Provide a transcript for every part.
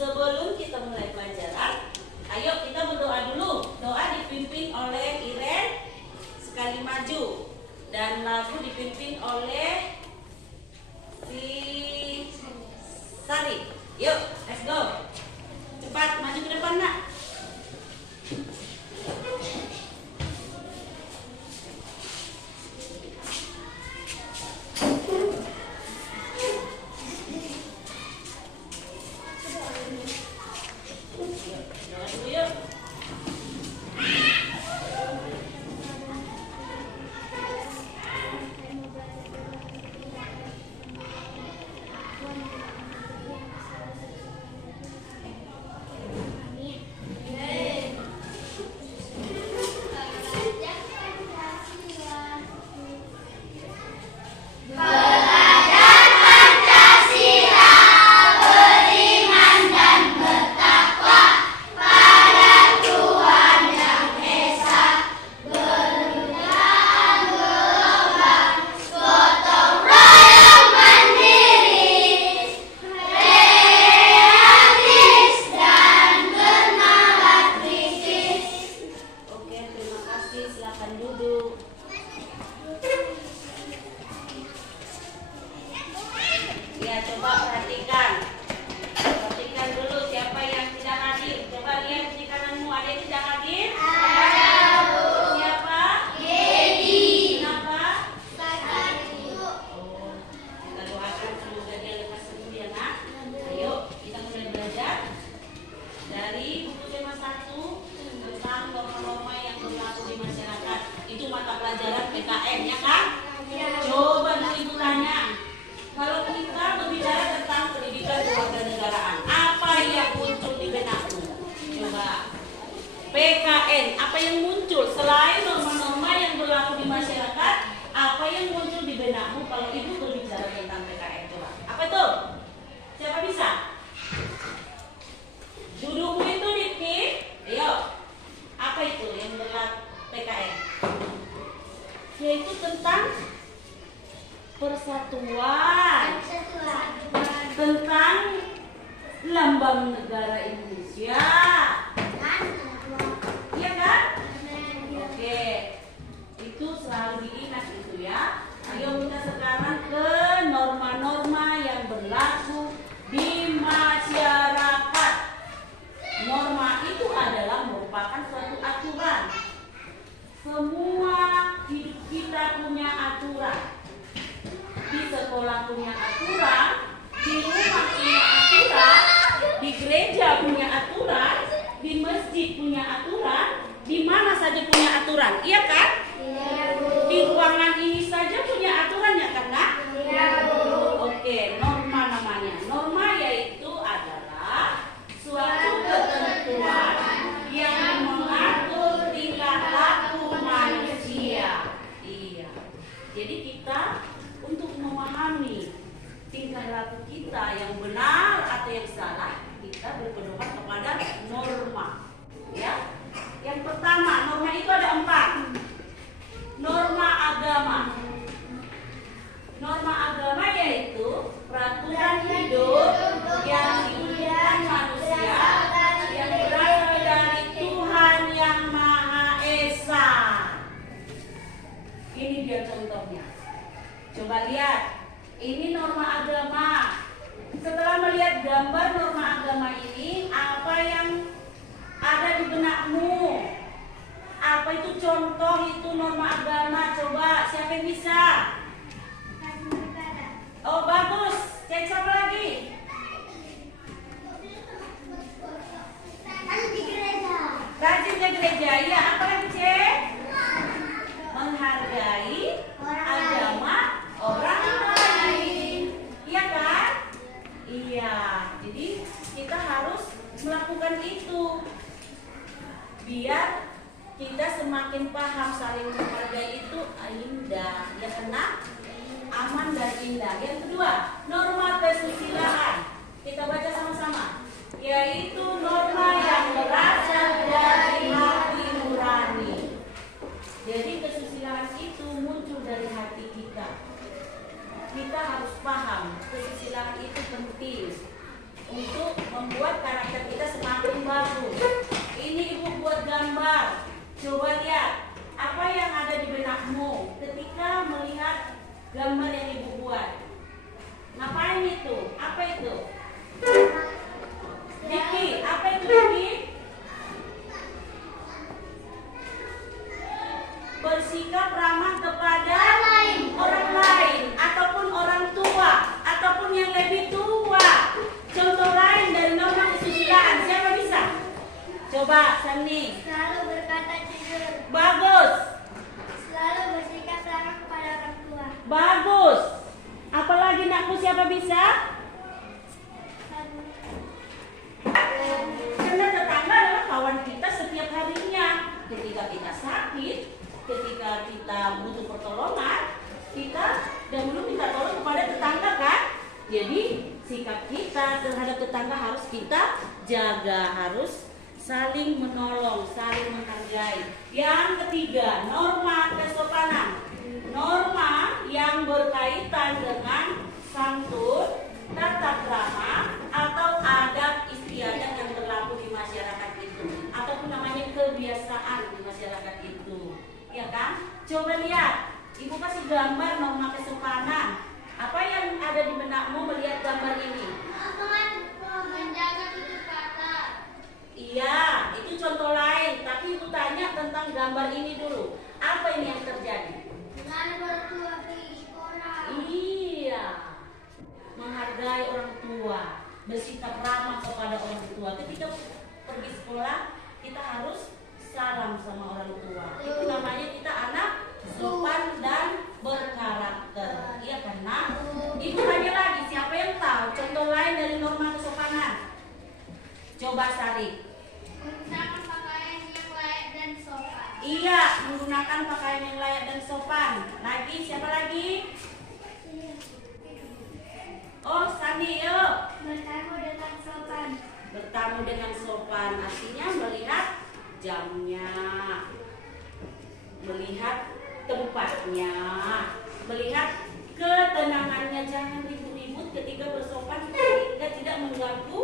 Sebelum kita mulai pelajaran, ayo kita berdoa dulu. Doa dipimpin oleh Iren sekali maju, dan lagu dipimpin oleh si Sari. Yuk, let's go. Cepat maju ke depan, nak. Pelajaran PKN, ya kan? Coba ibu tanya, kalau kita berbicara tentang pendidikan kewarganegaraan, apa yang muncul di benakmu? Coba PKN, apa yang muncul selain norma-norma yang berlaku di masyarakat? Apa yang muncul di benakmu kalau ibu berbicara tentang PKN? Coba, apa itu? Siapa bisa? Dudukmu itu dikit, ayo. Apa itu yang berlaku PKN? Yaitu tentang persatuan, tentang lambang negara Indonesia, iya kan? Oke, itu selalu diingat itu ya. Ayo kita sekarang ke norma-norma yang berlaku di masyarakat. Norma itu adalah merupakan suatu aturan. Semua hidup kita punya aturan. Di sekolah punya aturan, di rumah punya aturan, di gereja punya aturan, di masjid punya aturan, di mana saja punya aturan, iya kan? Iya, Bu. Di ruangan ini saja punya aturan, ya kan, Nak? Iya, Bu. Oke, norma namanya. Norma yaitu adalah suatu ketentuan yang mengatur tingkah laku manusia. Iya. Jadi kita untuk memahami tingkah laku kita yang benar atau yang salah, kita berpedoman kepada norma. Ya. Yang pertama, norma itu ada 4. Norma agama. Norma agama yaitu peraturan hidup yang diinginkan manusia yang berasal dari Tuhan Yang Maha Esa. Ini dia contohnya. Coba lihat, ini norma agama. Setelah melihat gambar norma agama ini, apa yang ada di benakmu? Apa itu contoh itu norma agama? Coba, siapa yang bisa? Oh, bagus. Cek siapa lagi? Rajin ke gereja. Iya, apa lagi, Cek? Menghargai agama orang lain. Iya kan? Iya. Jadi kita harus melakukan itu biar kita semakin paham saling menghargai itu indah, ya kena aman dan indah. Yang kedua, norma kesusilaan. Kita baca sama-sama. Yaitu norma yang berasal dari hati nurani. Jadi kesusilaan itu muncul dari hati kita. Kita harus paham kesusilaan itu penting untuk membuat membuat karakter kita semakin bagus. Ini ibu buat gambar. Coba lihat apa yang ada di benakmu ketika melihat gambar yang ibu buat. Ngapain itu? Apa itu? Diki, apa itu Diki? Bersikap ramah kepada orang lain ataupun orang tua ataupun yang lebih tua. Contoh lain dari norma kesusilaan, siapa bisa? Coba Sani. Selalu berkata jujur. Bagus. Selalu bersikap ramah kepada orang tua. Bagus. Apalagi nakku, siapa bisa? Karena tetangga adalah kawan kita setiap harinya. Ketika kita sakit, ketika kita butuh pertolongan, kita dahulu minta tolong kepada tetangga kan? Jadi sikap kita terhadap tetangga harus kita jaga, harus saling menolong, saling menghargai. Yang ketiga, norma kesopanan. Norma yang berkaitan dengan santun, tata krama, atau adab istiadat yang berlaku di masyarakat itu, ataupun namanya kebiasaan di masyarakat itu, ya kan? Coba lihat, ibu kasih gambar norma kesopanan. Apa yang ada di benakmu melihat gambar ini? Menjaga tutur kata. Iya, itu contoh lain. Tapi ibu tanya tentang gambar ini dulu. Apa ini yang terjadi? Dengan bertua di sekolah. Iya, menghargai orang tua, bersikap ramah kepada orang tua. Ketika pergi sekolah, kita harus salam sama orang tua. Itu namanya kita anak sopan dan berkarakter. Iya kan, Nak? Ibu tanya lagi, siapa yang tahu contoh lain dari norma kesopanan? Coba Sari. Menggunakan pakaian yang layak dan sopan. Iya, menggunakan pakaian yang layak dan sopan. Lagi, siapa lagi? Oh, Sandi, yuk. Bertamu dengan sopan. Bertamu dengan sopan, artinya melihat jamnya, melihat tempatnya, melihat ketenangannya. Jangan ribut-ribut ketika bersopan sehingga tidak mengganggu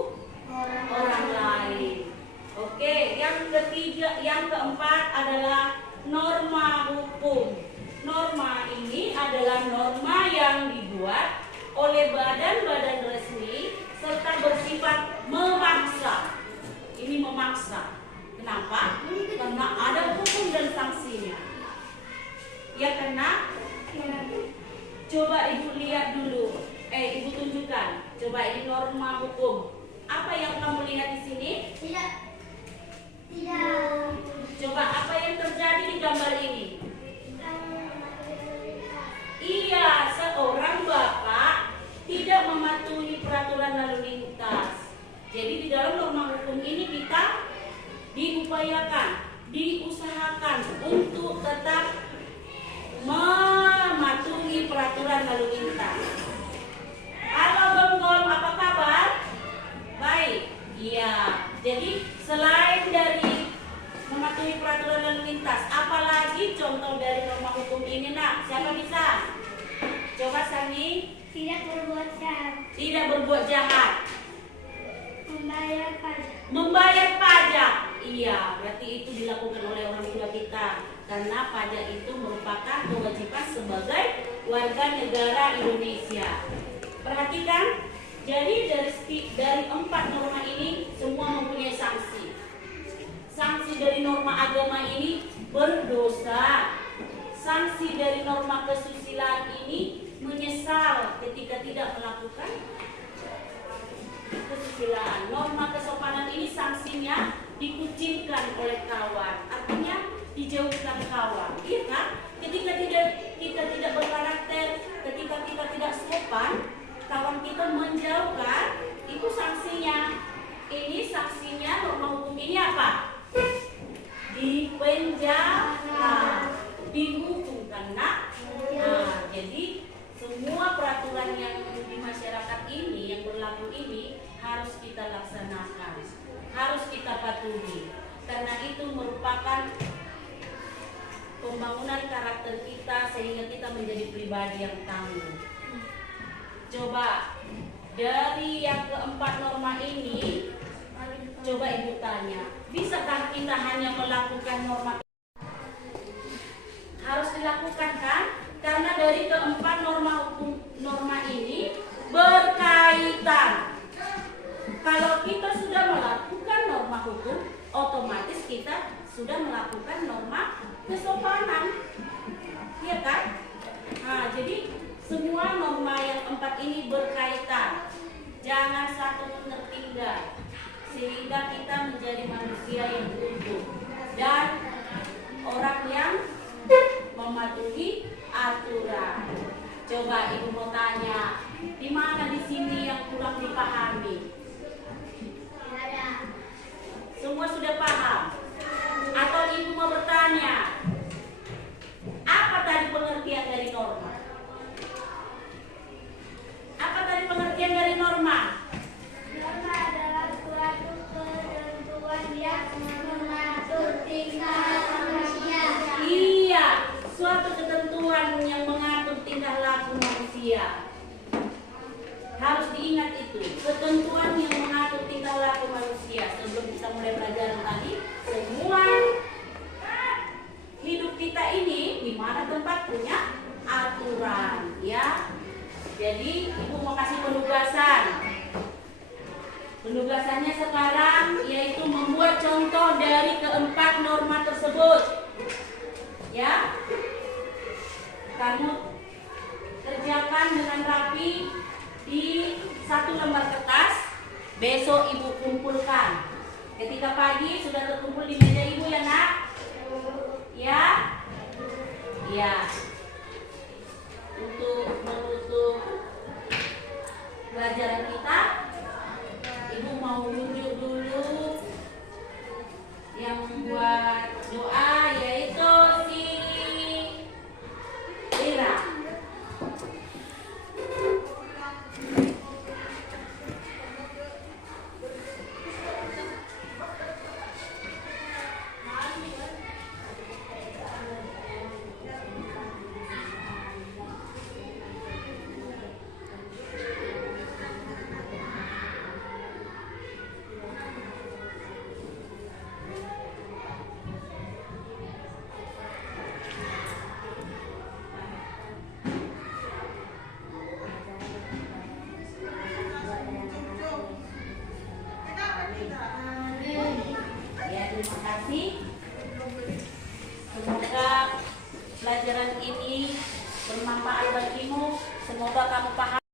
orang lain. Oke, yang ketiga, yang keempat adalah norma hukum. Norma ini adalah norma yang dibuat oleh badan-badan resmi serta bersifat memaksa. Ini memaksa. Kenapa? Karena ada hukum dan sanksinya. Ya karena coba ibu lihat dulu. Ibu tunjukkan. Coba ini norma hukum. Apa yang kamu lihat di sini? Tidak. Coba apa yang terjadi di gambar ini? Iya, seorang bapak tidak mematuhi peraturan lalu lintas. Jadi di dalam norma hukum ini kita diupayakan, diusahakan untuk tetap mematuhi peraturan lalu lintas. Halo Gonggong, apa kabar? Baik. Iya. Jadi selain dari mematuhi peraturan lalu lintas, apalagi contoh dari norma hukum ini, Nak? Siapa bisa? Coba Sani. Tidak berbuat jahat. Tidak berbuat jahat. Membayar pajak. Membayar pajak. Iya, berarti itu dilakukan oleh orang tua kita. Karena pajak itu merupakan kewajiban sebagai warga negara Indonesia. Perhatikan, jadi dari 4 norma ini semua mempunyai sanksi. Sanksi dari norma agama ini berdosa. Sanksi dari norma kesusilaan ini menyesal ketika tidak melakukan kesusilaan. Norma kesopanan ini sanksinya dikucilkan oleh kawan, artinya dijauhkan kawan. Iya kan? Ketika kita tidak berkarakter, ketika kita tidak sopan, kawan kita menjauhkan, itu sanksinya. Ini sanksinya norma hukum ini apa? Dipenjara, dihukum karena. Nah, jadi semua peraturan yang di masyarakat ini, yang berlaku ini harus kita laksanakan, harus kita patuhi. Karena itu merupakan pembangunan karakter kita sehingga kita menjadi pribadi yang tangguh. Coba dari yang keempat norma ini, norma harus dilakukan kan? Karena dari keempat norma ini berkaitan. Kalau kita sudah melakukan norma hukum, otomatis kita sudah melakukan norma kesopanan, iya kan? Nah, jadi semua norma yang 4 ini berkaitan. Jangan satu pun tertinggal, sehingga kita menjadi manusia yang utuh dan orang yang mematuhi aturan. Coba ibu mau tanya, di mana di sini yang kurang dipahami? Semua sudah paham? Atau ibu mau bertanya, apa tadi pengertian dari norma? Apa tadi pengertian dari norma? Norma adalah suatu ketentuan yang mengatur tingkah manusia. Iya, suatu ketentuan yang mengatur tingkah laku manusia. Harus diingat itu, ketentuan yang mengatur tingkah laku manusia. Sebelum kita mulai pelajaran tadi, semua hidup kita ini di mana tempat punya aturan, ya. Jadi ibu mau kasih penugasan. Penugasannya sekarang yaitu membuat contoh dari keempat norma tersebut, ya. Kamu kerjakan dengan rapi di satu lembar kertas. Besok ibu kumpulkan. Ketika pagi sudah terkumpul di meja ibu ya nak? Ya? Ya. Untuk menutup pelajaran kita, ibu mau unjuk dulu yang membuat doa yaitu si Ira. Ya, terima kasih. Semoga pelajaran ini bermanfaat bagimu. Semoga kamu paham.